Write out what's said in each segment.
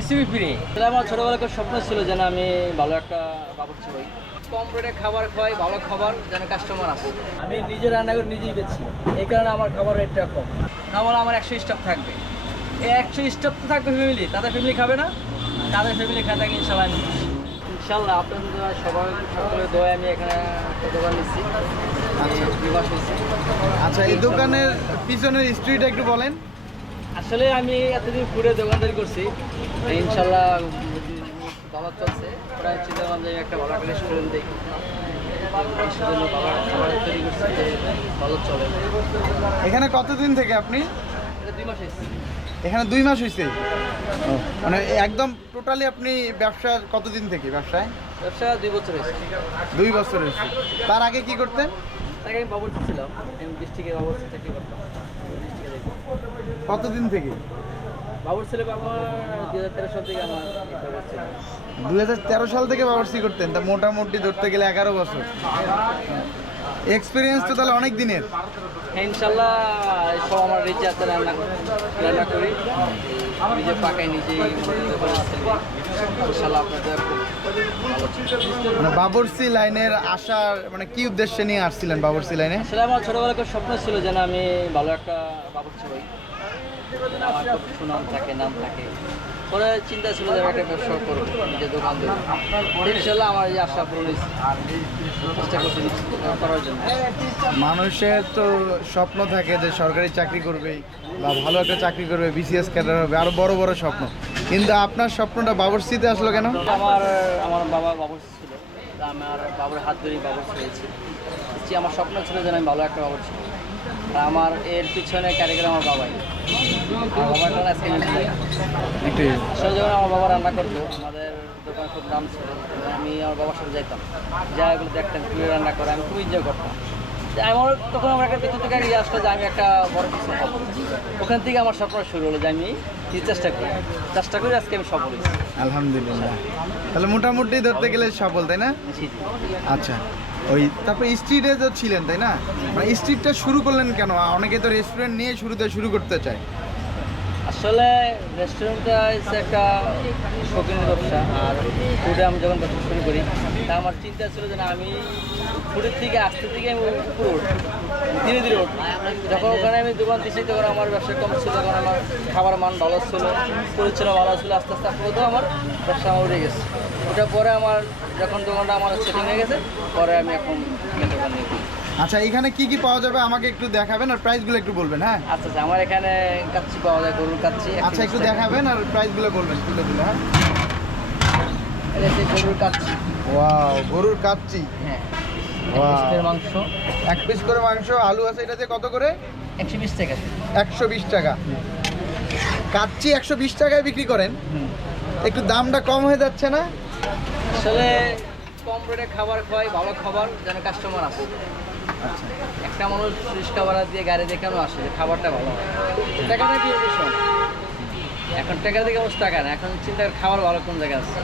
কিছুই ফ্রি তাহলে আমার ছোটোবেলাকার স্বপ্ন ছিল যেন আমি ভালো একটা বাবুর্চি হই। কম রেটে খাবার খাওয়াই ভালো খাবার যেন কাস্টমার আসে। আমি নিজে রান্না করে নিজেই বেছি এই কারণে আমার খাবার রেটটা কম। আমার আমার একশো স্টাফ থাকবে। এই একশো স্টাফ তো থাকবে ফ্যামিলি তাদের ফ্যামিলি খাবে না? তাদের ফ্যামিলি খায় থাকে ইনশাল্লাহ আমি ইনশাল্লাহ আপনাদের সবার সকলের দোয়া আমি এখানে দোকান নিচ্ছি আচ্ছা এই দোকানের পিছনের স্ট্রিট একটু বলেন। আসলে আমি এতদিন ফুডে দোকানদারি করছি ইনশাল্লাহ ভালো চলছে। প্রায় চিন্তা করলাম যে একটা ভালো একটা রেস্টুরেন্ট দেখি জন্য ভালো খাবার তৈরি করছি ভালো চলে। এখানে কতদিন থেকে আপনি? দুই মাস হয়েছে। এখানে দুই মাস হয়েছে? মানে একদম টোটালি আপনি ব্যবসা কতদিন থেকে ব্যবসায়? ব্যবসা দুই বছর হয়েছে। দুই বছর হয়েছে। তার আগে কি করতেন? তাকে আমি বাবুর্চি ছিলাম। আমি ডিস্ট্রিক্টে বাবুর্চি চাকরি করতাম। কতদিন থেকে? বাবুর ছেলে আমার দু হাজার তেরো সাল থেকে ব্যবসা করতেন তা মোটামুটি ধরতে গেলে এগারো বছর। এক্সপিরিয়েন্স তো তাহলে অনেক দিনের। হ্যাঁ ইনশাল্লাহ সব আমার রিচে আছে রান্না রান্না করি। নিজে পাকাই চলছে। মানে বাবরসি লাইনের আসার মানে কি উদ্দেশ্যে নিয়ে আসছিলেন বাবরসি লাইনে? আসলে আমার ছোটোবেলাকার স্বপ্ন ছিল যেন আমি ভালো একটা বাবুর্চি হই। আমার খুব সুনাম থাকে নাম থাকে। পরে চিন্তা ছিল যে একটা ব্যবসা করব নিজের দোকান দেবো। ইনশাল্লাহ আমার এই আশা পূরণ চেষ্টা করছি করার জন্য। মানুষের তো স্বপ্ন থাকে যে সরকারি চাকরি করবে বা ভালো একটা চাকরি করবে বিসিএস ক্যাডার হবে আরও বড় বড় স্বপ্ন। কিন্তু আপনার স্বপ্নটা বাবরসিতে আসলো কেন? আমার আমার বাবা বাবুর্চি ছিল। আমার বাবুর হাত ধরেই বাবুর্চি হয়েছে। যে আমার স্বপ্ন ছিল যেন আমি ভালো একটা বাবুর্চি হই। আর আমার এর পিছনে কারিগর আমার বাবাই। আমার আজকে। যখন বাবা রান্না করতো। আমাদের দোকানে খুব দাম ছিল। আমি আমার বাবার সাথে যাইতাম। দেখতাম কীভাবে রান্না করে আমি খুব এনজয় করতাম। আমার তখন আমার একটা থেকে ইয়ে আসলো যে আমি একটা বড় কিছু হব ওখান থেকে আমার স্বপ্ন শুরু হলো যে আমি চেষ্টা করি। চেষ্টা করি আজকে আমি সফল হয়েছি আলহামদুলিল্লাহ। তাহলে মোটামুটি ধরতে গেলে সফল তাই না? আচ্ছা ওই তারপরে স্ট্রিটে তো ছিলেন তাই না? মানে স্ট্রিটটা শুরু করলেন কেন? অনেকে তো রেস্টুরেন্ট নিয়ে শুরুতে শুরু করতে চায়। আসলে রেস্টুরেন্টটা হচ্ছে একটা শৌখিনের ব্যবসা, আর ফুডে আমি যখন ব্যবসা শুরু করি, তা আমার চিন্তা ছিল যে আমি ফুডের থেকে, আসতে থেকে আমি উপরে উঠবো, ধীরে ধীরে উঠবো যখন ওখানে আমি দোকান দিয়েছি তখন আমার ব্যবসা কম ছিল, তখন আমার খাবার মান ভালো ছিল, পরিচালনা ভালো ছিল, আস্তে আস্তে আস্তে তো আমার ব্যবসা আমার উঠে গেছে ওটার পরে আমার, যখন দোকানটা আমার সেটিং হয়ে গেছে, পরে আমি এখন দোকান নিয়ে। আচ্ছা এখানে কি কি পাওয়া যাবে আমাকে একটু দেখাবেন আর প্রাইসগুলো একটু বলবেন হ্যাঁ? আচ্ছা আচ্ছা আমার এখানে কাচ্চি পাওয়া যায় গরুর কাচ্চি আচ্ছা একটু দেখাবেন আর প্রাইসগুলো বলবেন তুলে তুলে হ্যাঁ? এটা হচ্ছে গরুর কাচ্চি। ওয়াও গরুর কাচ্চি। হ্যাঁ. মাংস। এক পিস করে মাংস আলু আছে এটাতে কত করে? একশো বিশ টাকা। একশো বিশ টাকা। কাচ্চি একশো বিশ টাকায় বিক্রি করেন। একটু দামটা কম হয়ে যাচ্ছে না? আসলে কম রেটে খাবার খাওয়াই ভালো খাবার যেন কাস্টমার আসে। একটা মানুষ রিক্সা ভাড়া দিয়ে গাড়ি দিয়ে কেন আসে? যে খাবারটা ভালো হয়। টাকাটা বিষয় এখন টাকা থেকে বসে টাকা না এখন চিন্তা করে খাবার ভালো কোন জায়গায় আছে?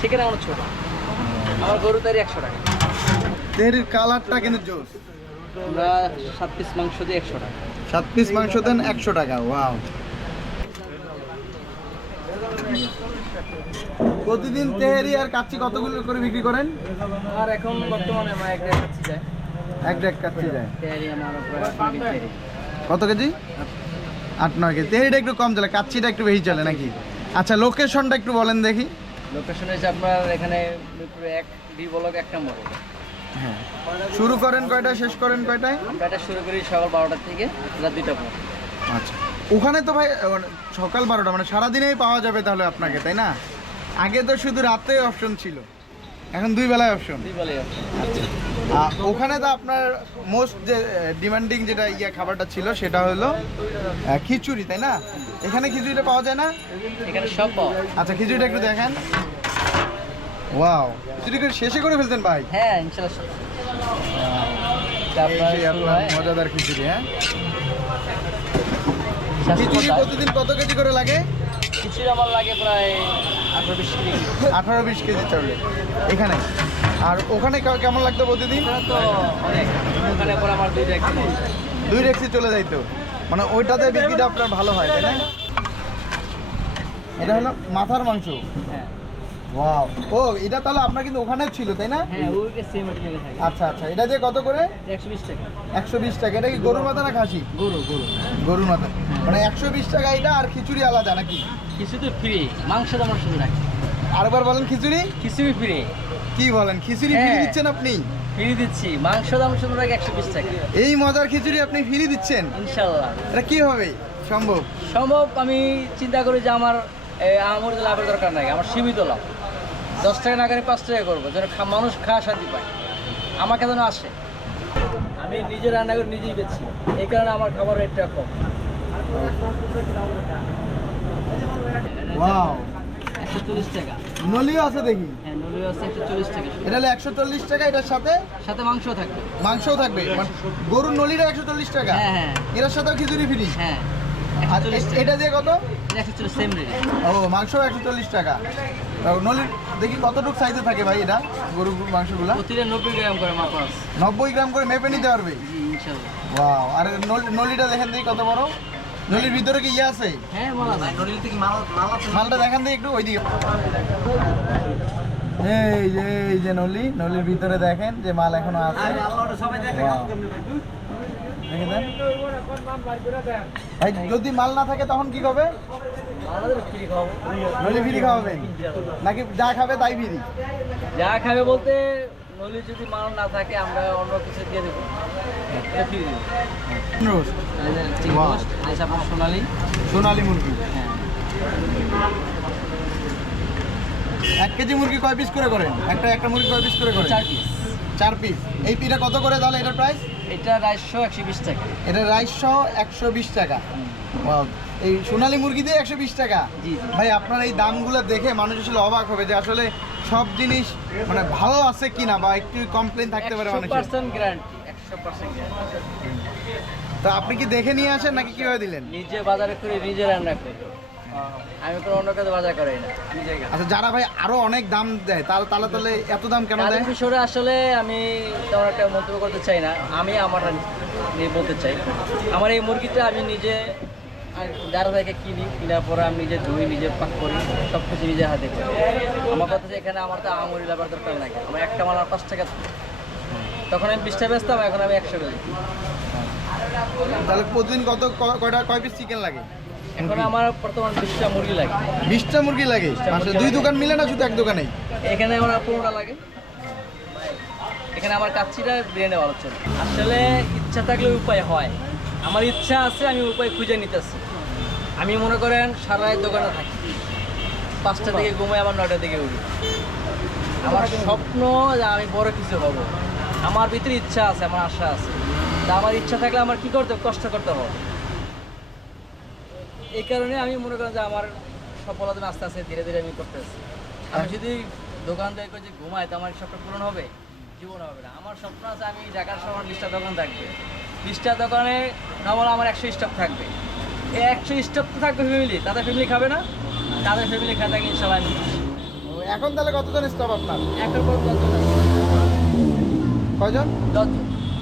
সেখানে আমার ছোট। আমার গরু তারি একশো টাকা। তেহরির কালারটা কিন্তু জোস। আমরা সাত পিস মাংস দিয়ে একশো টাকা। সাত পিস মাংস দেন একশো টাকা ওয়াও। প্রতিদিন তেহারি আর কাচ্চি কতগুলো করে বিক্রি করেন? আর এখন বর্তমানে আমার একটা কাচ্চি যায়। এক ডেক কাচ্চি যায়। কত কেজি? আট নয় কেজি। তেহারিটা একটু কম চলে কাচ্চিটা একটু বেশি চলে নাকি? আচ্ছা লোকেশনটা একটু বলেন দেখি। লোকেশন হচ্ছে আপনার এখানে এক ডি ব্লক এক নম্বর হ্যাঁ। শুরু করেন কয়টায় শেষ করেন কয়টায়? আমরা শুরু করি সকাল বারোটার থেকে রাত দুইটা আচ্ছা। ওখানে তো ভাই মানে সকাল বারোটা মানে সারাদিনেই পাওয়া যাবে তাহলে আপনাকে তাই না? আগে তো শুধু রাতে অপশন ছিল। এখন দুই বেলায় অপশন দুই বলে ওখানে তো আপনার মোস্ট যে ডিমান্ডিং যেটা ইয়া খাবারটা ছিল সেটা হলো খিচুড়ি তাই না? এখানে খিচুড়িটা পাওয়া যায় না? এখানে সব পাওয়া আচ্ছা খিচুড়িটা একটু দেখেন। ওয়াও খিচুড়ি করে শেষে করে ফেলতেন ভাই? হ্যাঁ হয়। মজাদার খিচুড়ি হ্যাঁ? খিচুড়ি প্রতিদিন কত কেজি করে লাগে? খিচুড়ি আমার লাগে প্রায় আঠারো বিশ কেজি। আঠারো বিশ কেজি চলে এখানে। আর ওখানে কেমন লাগতো প্রতিদিন? তো অনেক। ওখানে পর আমার দুইটা একটি দুই ট্যাক্সি চলে যাইতো। মানে ওইটাতে বিক্রিটা আপনার ভালো হয় তাই না? এটা হলো মাথার মাংস। হ্যাঁ। ওয়াও। ও এটা তাহলে আপনার কিন্তু ওখানে ছিল তাই না? হ্যাঁ আচ্ছা আচ্ছা। এটা দিয়ে কত করে? একশো বিশ টাকা। একশো বিশ টাকা। এটা কি গরুর মাথা না খাসি? গরু গরু। গরুর মাথা। মানে একশো বিশ টাকা এটা আর খিচুড়ি আলাদা নাকি? কিছু তো ফ্রি মাংস তো আমার শুধু রাখি। আরেকবার বলেন খিচুড়ি? খিচুড়ি ফ্রি কি বলেন খিচুড়ি ফ্রি হ্যাঁ। দিচ্ছেন আপনি? ফ্রি দিচ্ছি মাংস দাম শুধু রাখি একশো বিশ টাকা। এই মজার খিচুড়ি আপনি ফ্রি দিচ্ছেন? ইনশাল্লাহ এটা কীভাবে সম্ভব? সম্ভব আমি চিন্তা করি যে আমার আমার লাভের দরকার নাই আমার সীমিত লাভ। দশ টাকা না করে পাঁচ টাকা করব যেন মানুষ খাওয়া শান্তি পায়। আমাকে যেন আসে। আমি নিজে রান্না করে নিজেই বেছি এই কারণে আমার খাবার রেটটা কম। ওয়াও একশো চল্লিশ টাকা। নলিও আছে দেখি। হ্যাঁ নলি আছে একশো চল্লিশ টাকা। এটা হলো একশো চল্লিশ টাকা এটার সাথে? সাথে মাংস থাকবে। মাংসও থাকবে। মানে গরুর নলিটা একশো চল্লিশ টাকা। হ্যাঁ হ্যাঁ। সাথেও খিচুড়ি ফ্রি হ্যাঁ আর এটা দিয়ে কত? সেম রেট ও মাংস একশো চল্লিশ টাকা। তো নলির দেখি কতটুকু সাইজে থাকে ভাই এটা গরুর মাংসগুলা? প্রতিটা নব্বই গ্রাম করে গ্রাম করে মেপে নিতে পারবে? ওয়াও আর নলি- নলিটা দেখেন দেখি কত বড়। নলির ভিতরে কি ইয়ে আছে? হ্যাঁ মাল আছে নলিল থেকে মাল মাল আছে। মালটা দেখান দিই একটু ওইদিকে। এই যে এই যে নলি নলির ভিতরে দেখেন যে মাল এখনও আছে। ভাই যদি মাল না থাকে তখন কি হবে আমাদের ফ্রি খাওয়াবো। নলি ফ্রি খাওয়াবেন নাকি যা খাবে তাই ফ্রি? যা খাবে বলতে নলি যদি মাল না থাকে আমরা অন্য কিছু দিয়ে দেবো। সোনালি সোনালি মুরগি হ্যাঁ এক কেজি মুরগি কয় পিস করে করেন? একটা একটা মুরগি কয় পিস করে করেন? চার পিস চার পিস এই পিটা কত করে তাহলে এটার প্রাইস এটা রাইসশো একশো বিশ টাকা। এটা রাইস একশো বিশ টাকা। এই সোনালি মুরগি দিয়ে একশো বিশ টাকা? ভাই আপনার এই দামগুলো দেখে মানুষ আসলে অবাক হবে যে আসলে সব জিনিস মানে ভালো আছে কিনা বা একটু কমপ্লেন থাকতে পারে মানুষের। তো আপনি কি দেখে নিয়ে আসেন নাকি কীভাবে দিলেন? নিজে বাজারে করে নিজে রান্না করি। আমি কোনো অন্য কাছে বাজার করাই না আচ্ছা যারা ভাই আরও অনেক দাম দেয় তাহলে তাহলে তাহলে এত দাম কেন দেয়? বিষয়ে আসলে আমি তেমন একটা মন্তব্য করতে চাই না। আমি আমার নিয়ে বলতে চাই। আমার এই মুরগিটা আমি নিজে যারা থেকে কিনি কেনার পরে আমি নিজে ধুই নিজে পাক করি সব কিছু নিজে হাতে করি। আমার কথা এখানে আমার তো আমরি লাগার দরকার নাই। আমার একটা মাল আর পাঁচ টাকা তখন আমি বিশটা বেচতাম এখন আমি একশো বেচি তাহলে প্রতিদিন কত কয়টা কয় পিস চিকেন লাগে? এখন আমার বর্তমান বিশটা মুরগি লাগে। বিশটা মুরগি লাগে? বিশটা দুই দোকান মিলে না শুধু এক দোকানেই? এখানে আমার পনেরোটা লাগে। এখানে আমার কাচ্চিটা বিরিয়ানি ভালো চলে। আসলে ইচ্ছা থাকলে উপায় হয়। আমার ইচ্ছা আছে আমি উপায় খুঁজে নিতেছি। আমি মনে করেন সারা রাত দোকানে থাকি। পাঁচটা থেকে ঘুমাই আবার নয়টা থেকে উঠি। আমার স্বপ্ন যে আমি বড় কিছু হব। আমার ভিতরে ইচ্ছা আছে আমার আশা আছে। তা আমার ইচ্ছা থাকলে আমার কি করতে কষ্ট করতে হবে। এই কারণে আমি মনে করেন যে আমার সফলতা আস্তে আস্তে ধীরে ধীরে আমি করতেছি। আমি যদি দোকান থেকে যে ঘুমাই তো আমার স্বপ্ন পূরণ হবে? জীবন হবে না। আমার স্বপ্ন আছে আমি ঢাকার শহর বিশটা দোকান থাকবে। বিশটা দোকানে না বলে আমার একশো স্টাফ থাকবে। এই একশো স্টাফ তো থাকবে ফ্যামিলি তাদের ফ্যামিলি খাবে না? তাদের ফ্যামিলি খায় থাকে ইনশাল্লাহ এখন তাহলে কতজন স্টাফ আপনার? দশজন আছে। কয়জন দশজন।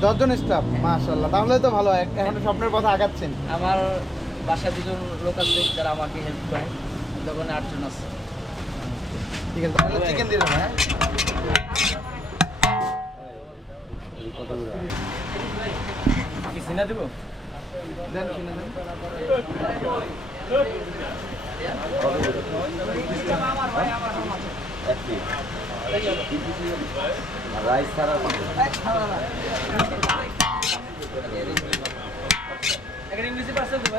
দশজন স্টাফ মাশাল্লাহ তাহলে তো ভালো এক- এখন স্বপ্নের পথে আগাচ্ছেন। আমার বাসায় দুজন লোক আছে যারা আমাকে হেল্প করে। দোকানে আটজন আছে। ঠিক আছে তাহলে চিকেন দিয়ে দেবো হ্যাঁ? কি সিনা দেবো? দেন কিনে দেন। একটা ইংলিশে পার্সেল দেবো